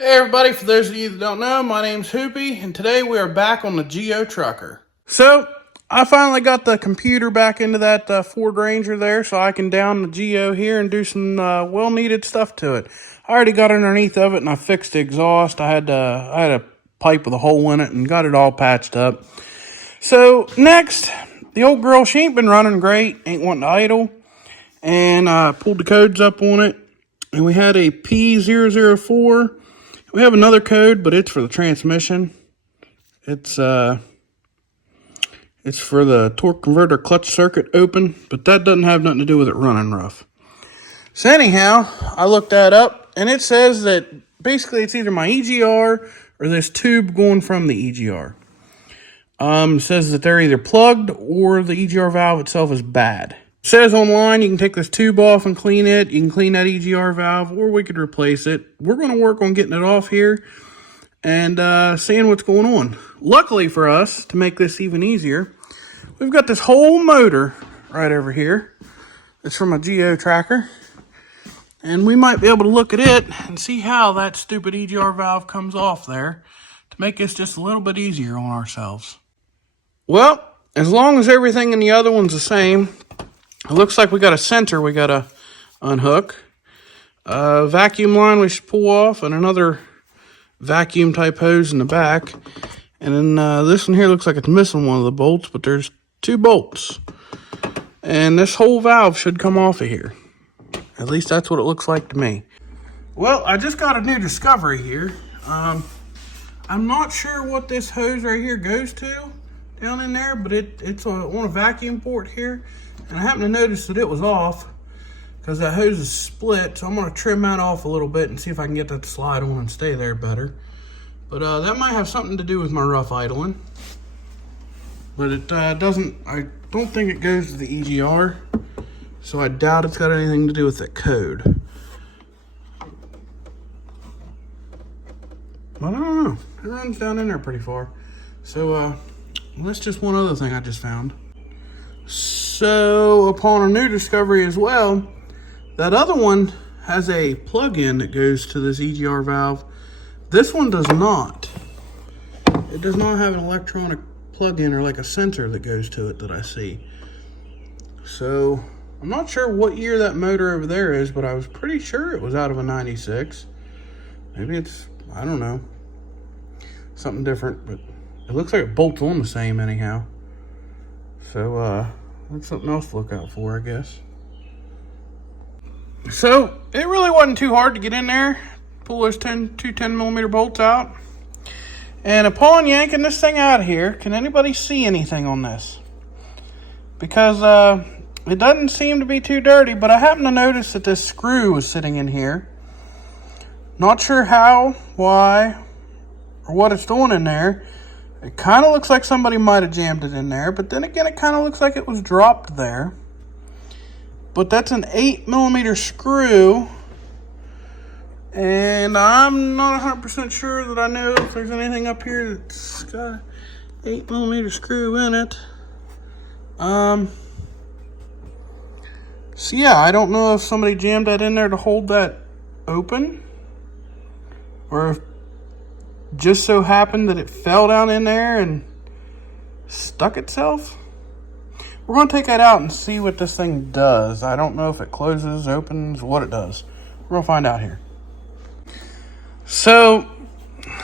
Hey everybody, for those of you that don't know, my name's Hoopy, and today we are back on the Geo Trucker. So, I finally got the computer back into that Ford Ranger there, so I can down the Geo here and do some well-needed stuff to it. I already got underneath of it, and I fixed the exhaust. I had a pipe with a hole in it, and got it all patched up. So, next, the old girl, she ain't been running great, ain't wanting to idle, and I pulled the codes up on it, and we had a P004. We have another code, but it's for the transmission. It's for the torque converter clutch circuit open, but that doesn't have nothing to do with it running rough. So anyhow, I looked that up, and it says that basically it's either my EGR or this tube going from the EGR. It says that they're either plugged or the EGR valve itself is bad. It says online you can take this tube off and clean it. You can clean that EGR valve, or we could replace it. We're going to work on getting it off here and seeing what's going on. Luckily for us, to make this even easier, we've got this whole motor right over here. It's from a Geo tracker. And we might be able to look at it and see how that stupid EGR valve comes off there to make this just a little bit easier on ourselves. Well, as long as everything in the other one's the same, it looks like we got a sensor we got to unhook. A vacuum line we should pull off, and another vacuum type hose in the back. And then this one here looks like it's missing one of the bolts, but there's 2 bolts. And this whole valve should come off of here. At least that's what it looks like to me. Well, I just got a new discovery here. I'm not sure what this hose right here goes to down in there, but it's on a vacuum port here. And I happened to notice that it was off because that hose is split. So I'm going to trim that off a little bit and see if I can get that to slide on and stay there better. But that might have something to do with my rough idling. But it doesn't, I don't think it goes to the EGR. So I doubt it's got anything to do with that code. But I don't know. It runs down in there pretty far. So that's just one other thing I just found. So upon a new discovery as well, that other one has a plug-in that goes to this EGR valve. This one does not. It does not have an electronic plug-in or like a sensor that goes to it that I see. So I'm not sure what year that motor over there is, but I was pretty sure it was out of a 96. Maybe it's, I don't know, something different, but it looks like it bolts on the same anyhow. So that's something else to look out for, I guess. So it really wasn't too hard to get in there, pull those two 10mm bolts out. And upon yanking this thing out of here, can anybody see anything on this? Because it doesn't seem to be too dirty, but I happen to notice that this screw was sitting in here. Not sure how, why, or what it's doing in there. It kind of looks like somebody might have jammed it in there, but then again, it kind of looks like it was dropped there. But that's an 8mm screw, and I'm not 100% sure that I know if there's anything up here that's got an 8mm screw in it. So yeah, I don't know if somebody jammed that in there to hold that open, or if just so happened that it fell down in there and stuck itself. We're going to take that out and see what this thing does. I don't know if it closes, opens, what it does. We're going to find out here. So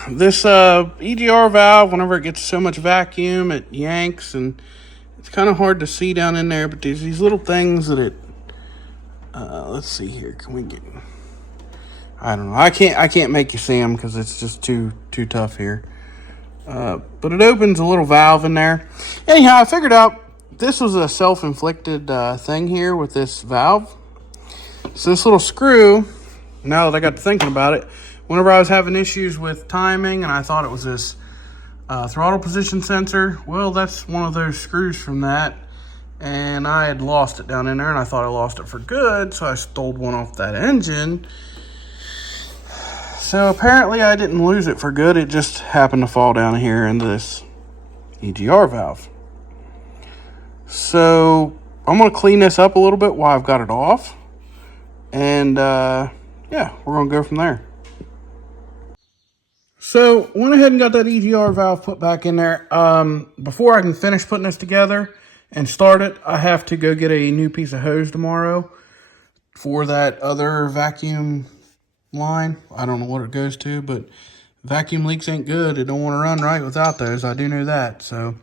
this EGR valve, whenever it gets so much vacuum, it yanks, and it's kind of hard to see down in there, but there's these little things that it let's see here. Can we get, I don't know. I can't make you see them because it's just too tough here. But it opens a little valve in there. Anyhow, I figured out this was a self-inflicted thing here with this valve. So this little screw, now that I got to thinking about it, whenever I was having issues with timing and I thought it was this throttle position sensor, well, that's one of those screws from that. And I had lost it down in there, and I thought I lost it for good, so I stole one off that engine. So apparently I didn't lose it for good. It just happened to fall down here into this EGR valve. So I'm going to clean this up a little bit while I've got it off. And yeah, we're going to go from there. So went ahead and got that EGR valve put back in there. Before I can finish putting this together and start it, I have to go get a new piece of hose tomorrow for that other vacuum line. I don't know what it goes to, but vacuum leaks ain't good. It don't want to run right without those. I do know that. So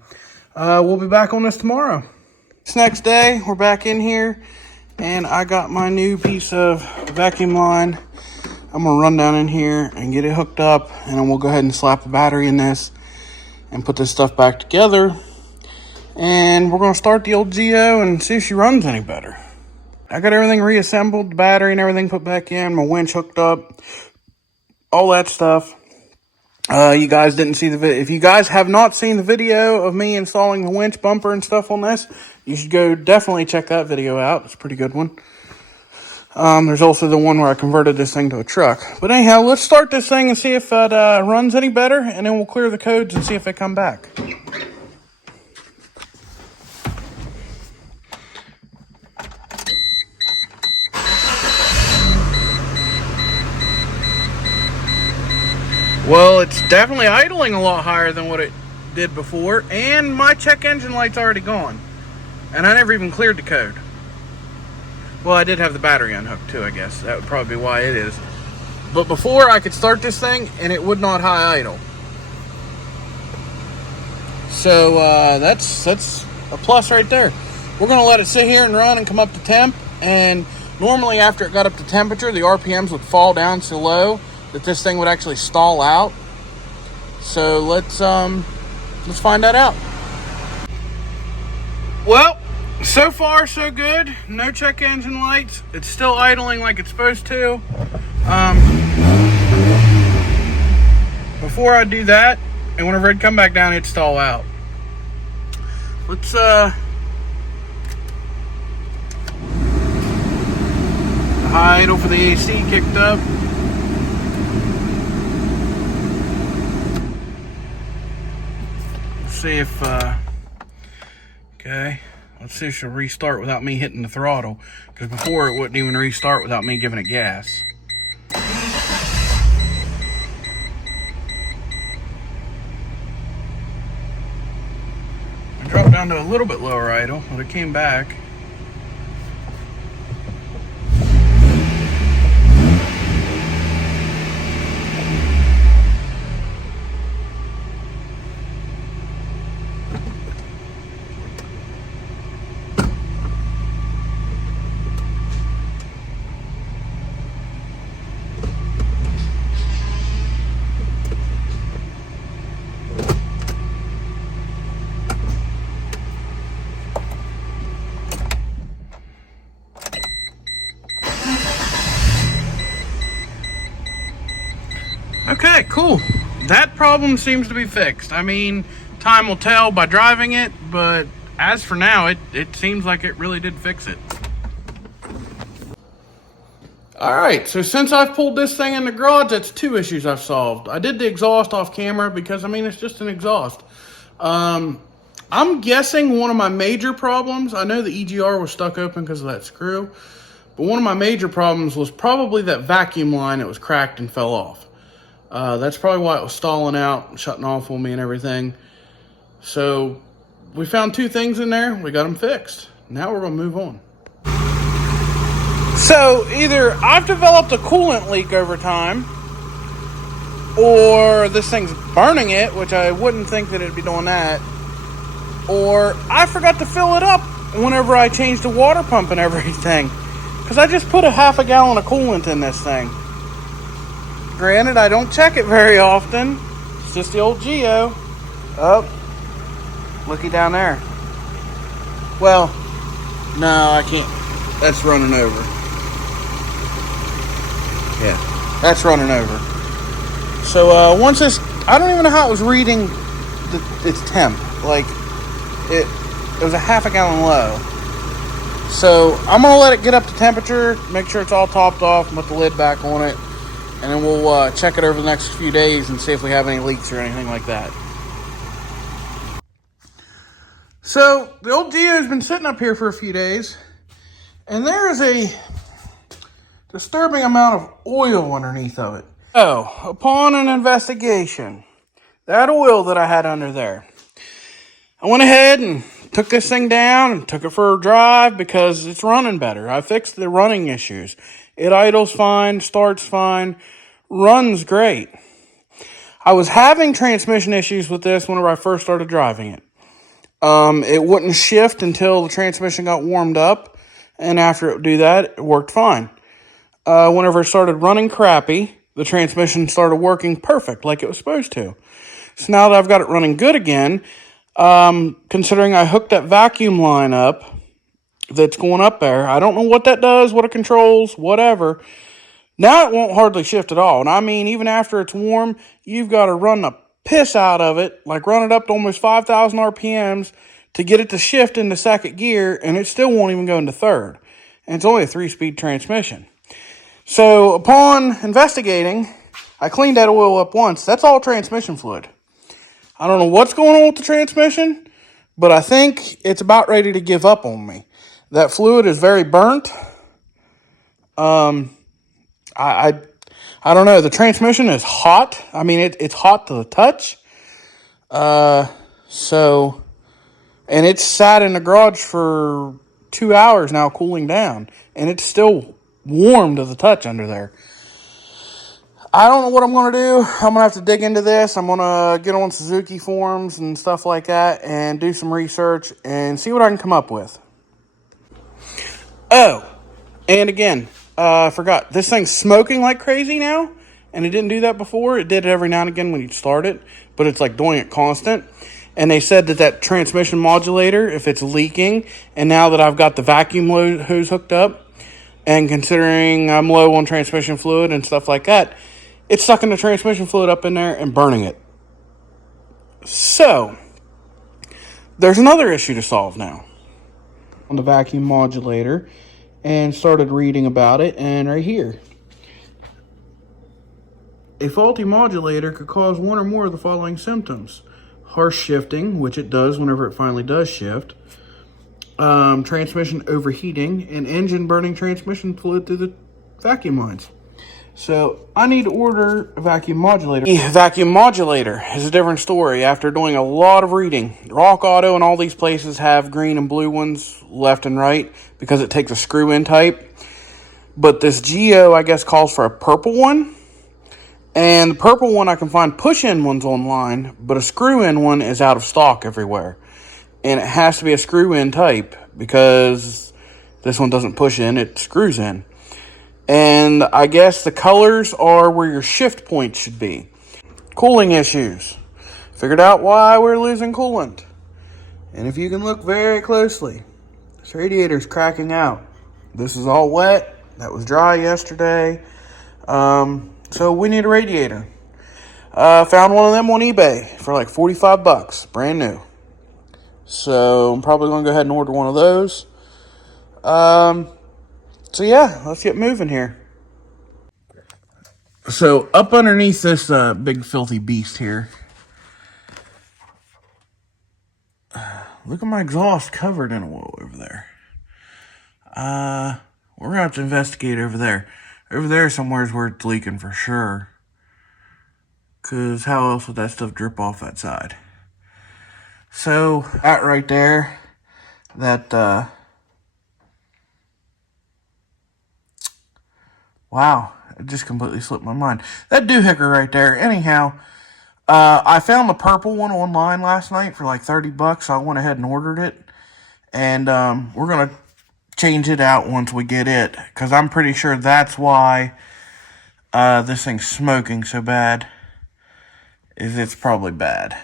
we'll be back on this tomorrow. This next day, we're back in here, and I got my new piece of vacuum line. I'm going to run down in here and get it hooked up, and then we'll go ahead and slap the battery in this and put this stuff back together. And we're going to start the old Geo and see if she runs any better. I got everything reassembled, the battery and everything put back in, my winch hooked up, all that stuff. You guys didn't see the video. If you guys have not seen the video of me installing the winch bumper and stuff on this, you should go definitely check that video out. It's a pretty good one. There's also the one where I converted this thing to a truck. But anyhow, let's start this thing and see if it runs any better, and then we'll clear the codes and see if they come back. Well, it's definitely idling a lot higher than what it did before, and my check engine light's already gone. And I never even cleared the code. Well, I did have the battery unhooked too, I guess. That would probably be why it is. But before, I could start this thing, and it would not high idle. So, that's a plus right there. We're going to let it sit here and run and come up to temp, and normally after it got up to temperature, the RPMs would fall down so low that this thing would actually stall out. So let's find that out. Well, so far so good. No check engine lights. It's still idling like it's supposed to. Before I do that, and whenever it come back down, it'd stall out. Let's high idle for the AC kicked up. See if okay, let's see if she'll restart without me hitting the throttle, because before it wouldn't even restart without me giving it gas. I dropped down to a little bit lower idle, but it came back. Okay, cool. That problem seems to be fixed. I mean, time will tell by driving it, but as for now, it seems like it really did fix it. Alright, so since I've pulled this thing in the garage, that's two issues I've solved. I did the exhaust off camera because, I mean, it's just an exhaust. I'm guessing one of my major problems, I know the EGR was stuck open because of that screw, but one of my major problems was probably that vacuum line that was cracked and fell off. That's probably why it was stalling out, shutting off on me and everything. So we found two things in there. We got them fixed. Now we're going to move on. So either I've developed a coolant leak over time, or this thing's burning it, which I wouldn't think that it'd be doing that, or I forgot to fill it up whenever I changed the water pump and everything, because I just put a half a gallon of coolant in this thing. Granted, I don't check it very often. It's just the old Geo. Oh, looky down there. Well, no, I can't. That's running over. Yeah, that's running over. So once this, I don't even know how it was reading its temp. Like, it was a half a gallon low. So I'm gonna let it get up to temperature, make sure it's all topped off, and put the lid back on it. And then we'll check it over the next few days and see if we have any leaks or anything like that. So the old Geo's been sitting up here for a few days, and there is a disturbing amount of oil underneath of it. So, upon an investigation, that oil that I had under there, I went ahead and took this thing down and took it for a drive because it's running better. I fixed the running issues. It idles fine, starts fine, runs great. I was having transmission issues with this whenever I first started driving it. It wouldn't shift until the transmission got warmed up, and after it would do that, it worked fine. Whenever it started running crappy, the transmission started working perfect like it was supposed to. So now that I've got it running good again, considering I hooked that vacuum line up that's going up there, I don't know what that does, what it controls, whatever. Now it won't hardly shift at all. And I mean, even after it's warm, you've got to run the piss out of it, like run it up to almost 5,000 RPMs to get it to shift into second gear, and it still won't even go into third. And it's only a 3-speed transmission. So upon investigating, I cleaned that oil up once. That's all transmission fluid. I don't know what's going on with the transmission, but I think it's about ready to give up on me. That fluid is very burnt. I don't know. The transmission is hot. I mean, it's hot to the touch. And it's sat in the garage for 2 hours now cooling down, and it's still warm to the touch under there. I don't know what I'm going to do. I'm going to have to dig into this. I'm going to get on Suzuki forums and stuff like that and do some research and see what I can come up with. Oh, and again, I forgot. This thing's smoking like crazy now, and it didn't do that before. It did it every now and again when you start it, but it's like doing it constant. And they said that transmission modulator, if it's leaking, and now that I've got the vacuum hose hooked up, and considering I'm low on transmission fluid and stuff like that, it's sucking the transmission fluid up in there and burning it. So, there's another issue to solve now on the vacuum modulator, and started reading about it, and right here. A faulty modulator could cause one or more of the following symptoms: harsh shifting, which it does whenever it finally does shift, transmission overheating, and engine burning transmission fluid through the vacuum lines. So I need to order a vacuum modulator. The vacuum modulator is a different story. After doing a lot of reading, Rock Auto and all these places have green and blue ones left and right because it takes a screw-in type. But this Geo, I guess, calls for a purple one. And the purple one, I can find push-in ones online, but a screw-in one is out of stock everywhere. And it has to be a screw-in type because this one doesn't push in, it screws in. And I guess the colors are where your shift point should be. Cooling issues. Figured out why we're losing coolant. And if you can look very closely, this radiator's cracking out. This is all wet. That was dry yesterday. So we need a radiator. Found one of them on eBay for like $45, brand new. So I'm probably going to go ahead and order one of those. So yeah, let's get moving here. So up underneath this big filthy beast here, look at my exhaust covered in oil over there. We're going to have to investigate over there. Over there somewhere is where it's leaking for sure. Because how else would that stuff drip off that side? So, that right there, that, wow, it just completely slipped my mind. That doohickey right there, anyhow, I found the purple one online last night for like $30, so I went ahead and ordered it. And, we're going to change it out once we get it, because I'm pretty sure that's why, this thing's smoking so bad, is it's probably bad.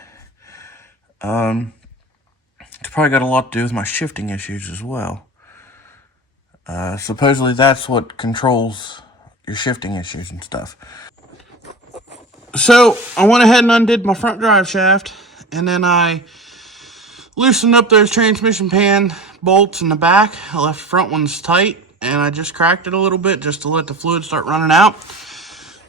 It's probably got a lot to do with my shifting issues as well. Supposedly that's what controls your shifting issues and stuff. So I went ahead and undid my front drive shaft, and then I loosened up those transmission pan bolts in the back. I left the front ones tight, and I just cracked it a little bit just to let the fluid start running out.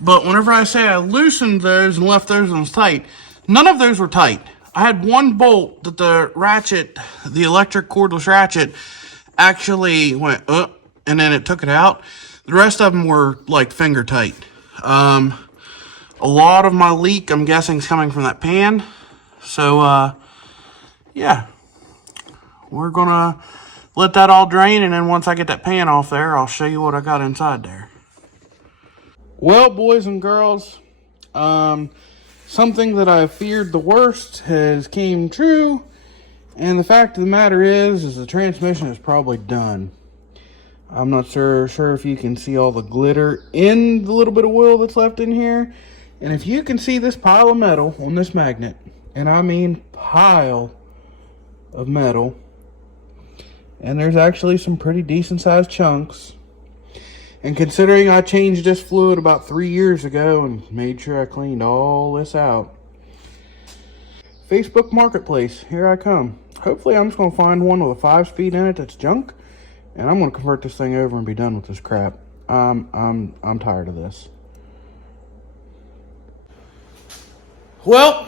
But whenever I say I loosened those and left those ones tight, none of those were tight. I had one bolt that the ratchet, the electric cordless ratchet, actually went up, and then it took it out. The rest of them were like finger tight. A lot of my leak, I'm guessing, is coming from that pan. So, yeah. We're going to let that all drain, and then once I get that pan off there, I'll show you what I got inside there. Well, boys and girls, something that I feared the worst has came true, and the fact of the matter is the transmission is probably done. I'm not sure if you can see all the glitter in the little bit of oil that's left in here, and if you can see this pile of metal on this magnet, and I mean pile of metal, and there's actually some pretty decent sized chunks. And considering I changed this fluid about 3 years ago and made sure I cleaned all this out, Facebook Marketplace, here I come. Hopefully I'm just going to find one with a 5-speed in it that's junk, and I'm going to convert this thing over and be done with this crap. I'm tired of this. Well,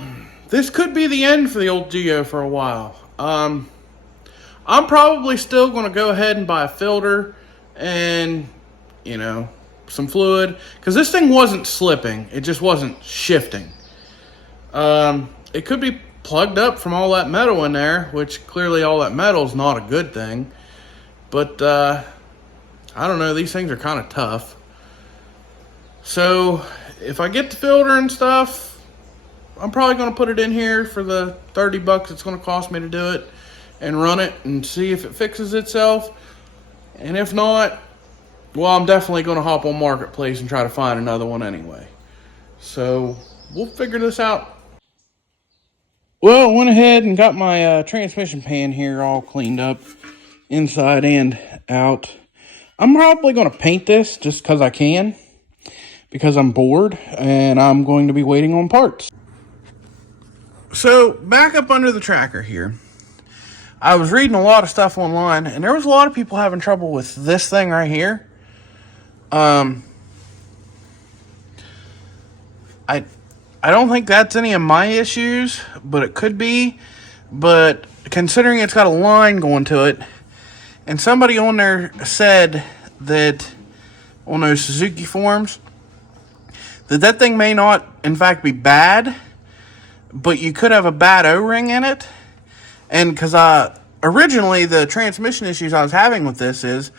this could be the end for the old Geo for a while. I'm probably still going to go ahead and buy a filter and, some fluid, because this thing wasn't slipping. It just wasn't shifting. It could be plugged up from all that metal in there, which clearly all that metal is not a good thing. But, I don't know. These things are kind of tough. So, if I get the filter and stuff, I'm probably going to put it in here for the $30 it's going to cost me to do it and run it and see if it fixes itself. And if not, well, I'm definitely going to hop on Marketplace and try to find another one anyway. So, we'll figure this out. Well, I went ahead and got my transmission pan here all cleaned up, inside and out. I'm probably going to paint this just because I can, because I'm bored, and I'm going to be waiting on parts. So, back up under the tracker here. I was reading a lot of stuff online, and there was a lot of people having trouble with this thing right here. I don't think that's any of my issues, but it could be. But considering it's got a line going to it, and somebody on there said that on those Suzuki forums that thing may not, in fact, be bad, but you could have a bad O-ring in it. And because originally the transmission issues I was having with this is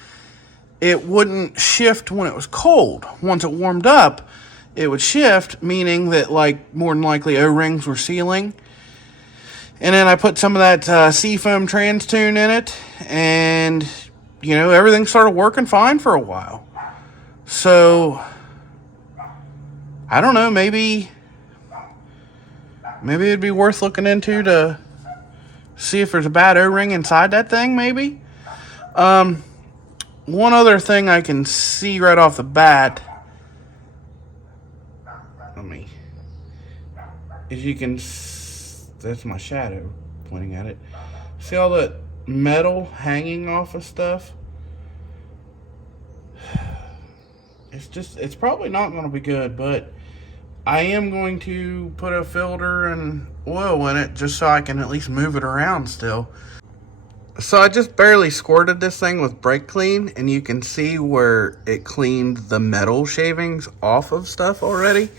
it wouldn't shift when it was cold. Once it warmed up, it would shift, meaning that, like, more than likely O-rings were sealing. And then I put some of that Seafoam trans tune in it, and, everything started working fine for a while. So, I don't know, maybe it'd be worth looking into to see if there's a bad O-ring inside that thing, maybe. One other thing I can see right off the bat, is you can, that's my shadow pointing at it. See all that metal hanging off of stuff? It's probably not going to be good, but I am going to put a filter and oil in it just so I can at least move it around still. So I just barely squirted this thing with brake clean, and you can see where it cleaned the metal shavings off of stuff already.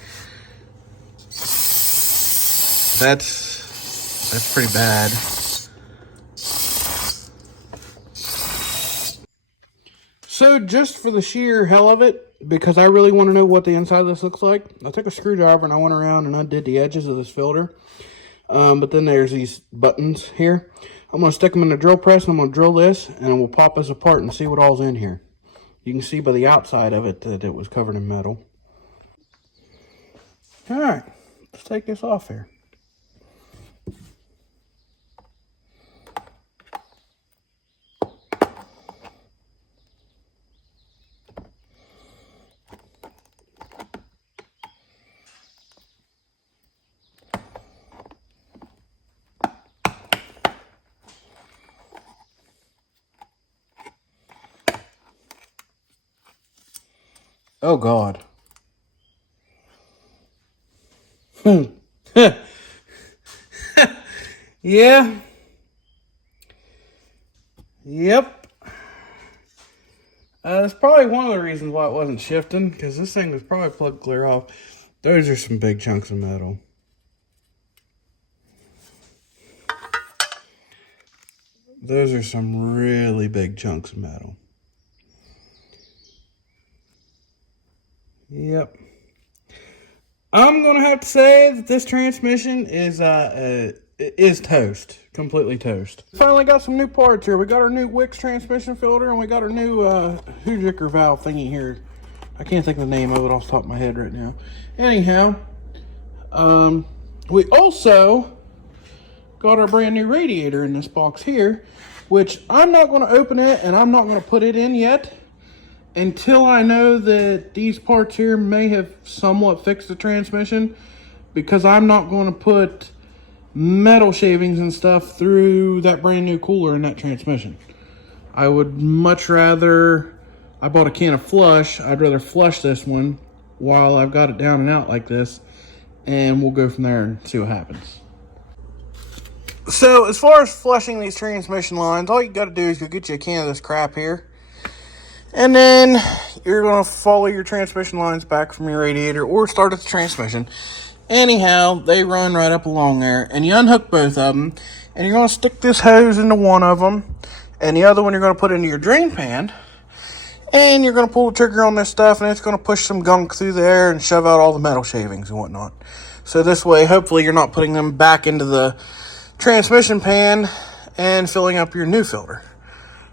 That's pretty bad. So just for the sheer hell of it, because I really want to know what the inside of this looks like, I took a screwdriver and I went around and undid the edges of this filter. But then there's these buttons here. I'm going to stick them in the drill press, and I'm going to drill this, and we'll pop this apart and see what all's in here. You can see by the outside of it that it was covered in metal. Alright, let's take this off here. Oh, God. Yeah. Yep. That's probably one of the reasons why it wasn't shifting, because this thing was probably plugged clear off. Those are some big chunks of metal. Those are some really big chunks of metal. Yep. I'm going to have to say that this transmission is toast. Completely toast. Finally got some new parts here. We got our new Wix transmission filter, and we got our new Hujiker valve thingy here. I can't think of the name of it off the top of my head right now. Anyhow, we also got our brand new radiator in this box here, which I'm not going to open it and I'm not going to put it in yet until I know that these parts here may have somewhat fixed the transmission, because I'm not going to put metal shavings and stuff through that brand new cooler in that transmission. I would much rather, I bought a can of flush, I'd rather flush this one while I've got it down and out like this, and we'll go from there and see what happens. So as far as flushing these transmission lines, all you got to do is go get you a can of this crap here, and then you're going to follow your transmission lines back from your radiator or start at the transmission. Anyhow, they run right up along there, and you unhook both of them, and you're going to stick this hose into one of them, and the other one you're going to put into your drain pan, and you're going to pull the trigger on this stuff, and it's going to push some gunk through there and shove out all the metal shavings and whatnot. So this way, hopefully you're not putting them back into the transmission pan and filling up your new filter.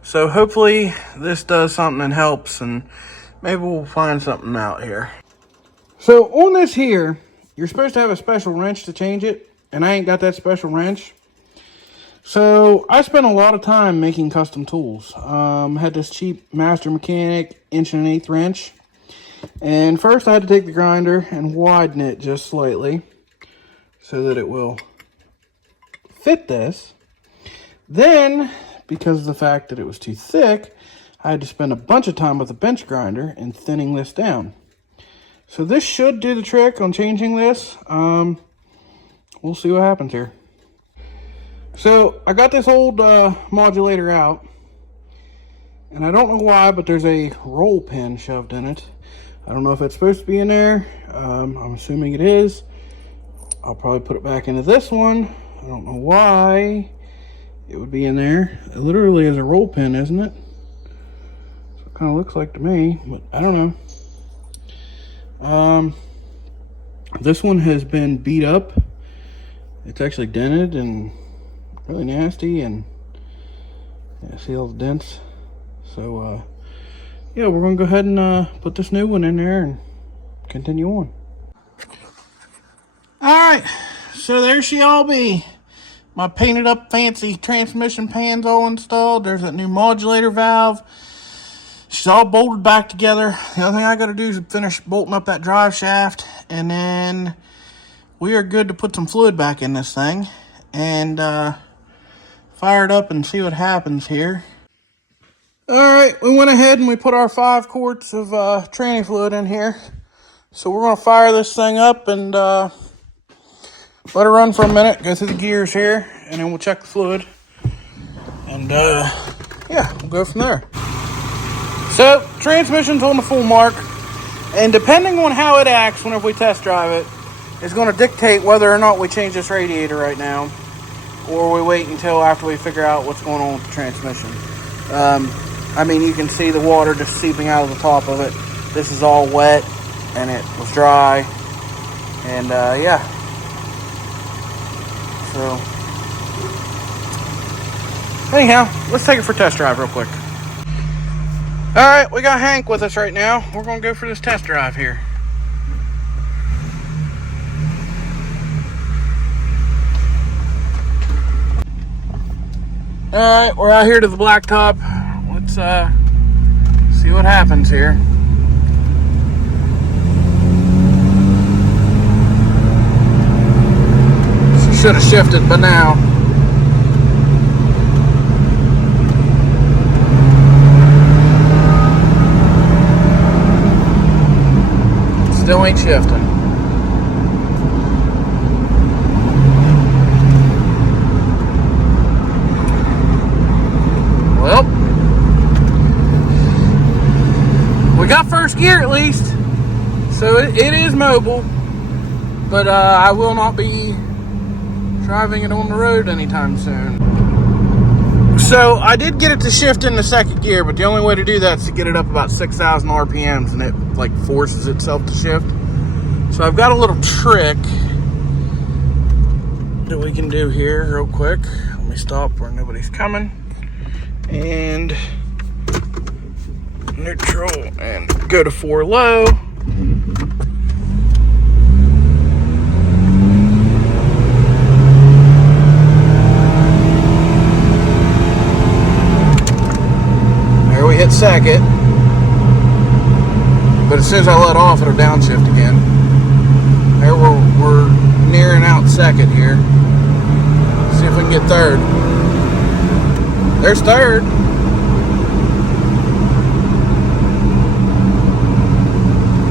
So hopefully this does something and helps, and maybe we'll find something out here. So on this here, you're supposed to have a special wrench to change it, and I ain't got that special wrench. So I spent a lot of time making custom tools. I had this cheap Master Mechanic 1 1/8" wrench. And first I had to take the grinder and widen it just slightly so that it will fit this. Then, because of the fact that it was too thick, I had to spend a bunch of time with a bench grinder and thinning this down. So this should do the trick on changing this. We'll see what happens here. So I got this old modulator out, and I don't know why, but there's a roll pin shoved in it. I don't know if it's supposed to be in there. I'm assuming it is. I'll probably put it back into this one. I don't know why it would be in there. It literally is a roll pin, isn't it? So it kind of looks like to me, but I don't know. This one has been beat up. It's actually dented and really nasty, and yeah, see all the dents. So yeah, we're gonna go ahead and put this new one in there and continue on. All right, so there she all be. My painted up fancy transmission pan's all installed. There's that new modulator valve. She's all bolted back together. The only thing I gotta do is finish bolting up that drive shaft, and then we are good to put some fluid back in this thing and fire it up and see what happens here. All right, we went ahead and we put our 5 quarts of tranny fluid in here. So we're gonna fire this thing up and let it run for a minute, go through the gears here, and then we'll check the fluid. And yeah, we'll go from there. So, transmission's on the full mark, and depending on how it acts whenever we test drive it, is going to dictate whether or not we change this radiator right now, or we wait until after we figure out what's going on with the transmission. I mean, you can see the water just seeping out of the top of it. This is all wet, and it was dry, and yeah. So, anyhow, let's take it for a test drive real quick. Alright, we got Hank with us right now. We're going to go for this test drive here. Alright, we're out here to the blacktop. Let's see what happens here. She should have shifted by now. Still ain't shifting. Well, we got first gear at least, so it is mobile. But I will not be driving it on the road anytime soon. So I did get it to shift into second gear, but the only way to do that is to get it up about 6,000 RPMs, and it like forces itself to shift. So I've got a little trick that we can do here real quick. Let me stop where nobody's coming, and neutral, and go to 4 low. There we hit second, but as soon as I let off, it'll downshift again. There we're nearing out second here. See if we can get third. There's third.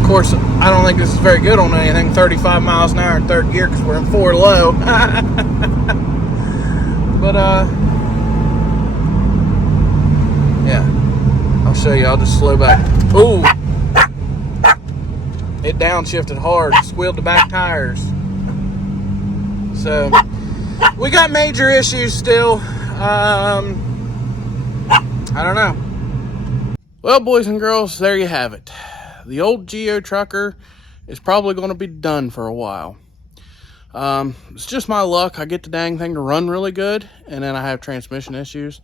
Of course, I don't think this is very good on anything. 35 miles an hour in third gear because we're in 4 low. But yeah, I'll show you. I'll just slow back. Ooh, it downshifted hard. Squealed the back tires. So we got major issues still. I don't know. Well, boys and girls, there you have it. The old Geo Trucker is probably going to be done for a while. It's just my luck. I get the dang thing to run really good, and then I have transmission issues.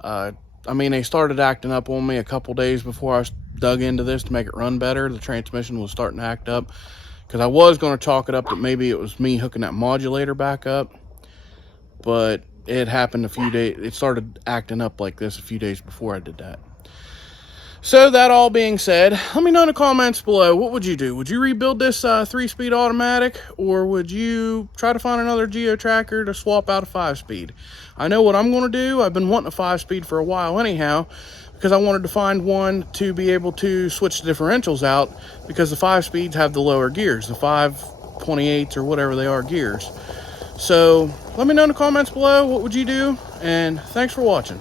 I mean, they started acting up on me a couple days before I dug into this to make it run better. The transmission was starting to act up, because I was going to chalk it up that maybe it was me hooking that modulator back up, but it happened a few days. It started acting up like this a few days before I did that. So that all being said, let me know in the comments below, what would you do? Would you rebuild this 3-speed automatic, or would you try to find another Geo Tracker to swap out a 5-speed? I know what I'm going to do. I've been wanting a 5-speed for a while anyhow, because I wanted to find one to be able to switch the differentials out, because the 5-speeds have the lower gears, the 5/28s or whatever they are gears. So let me know in the comments below, what would you do? And thanks for watching.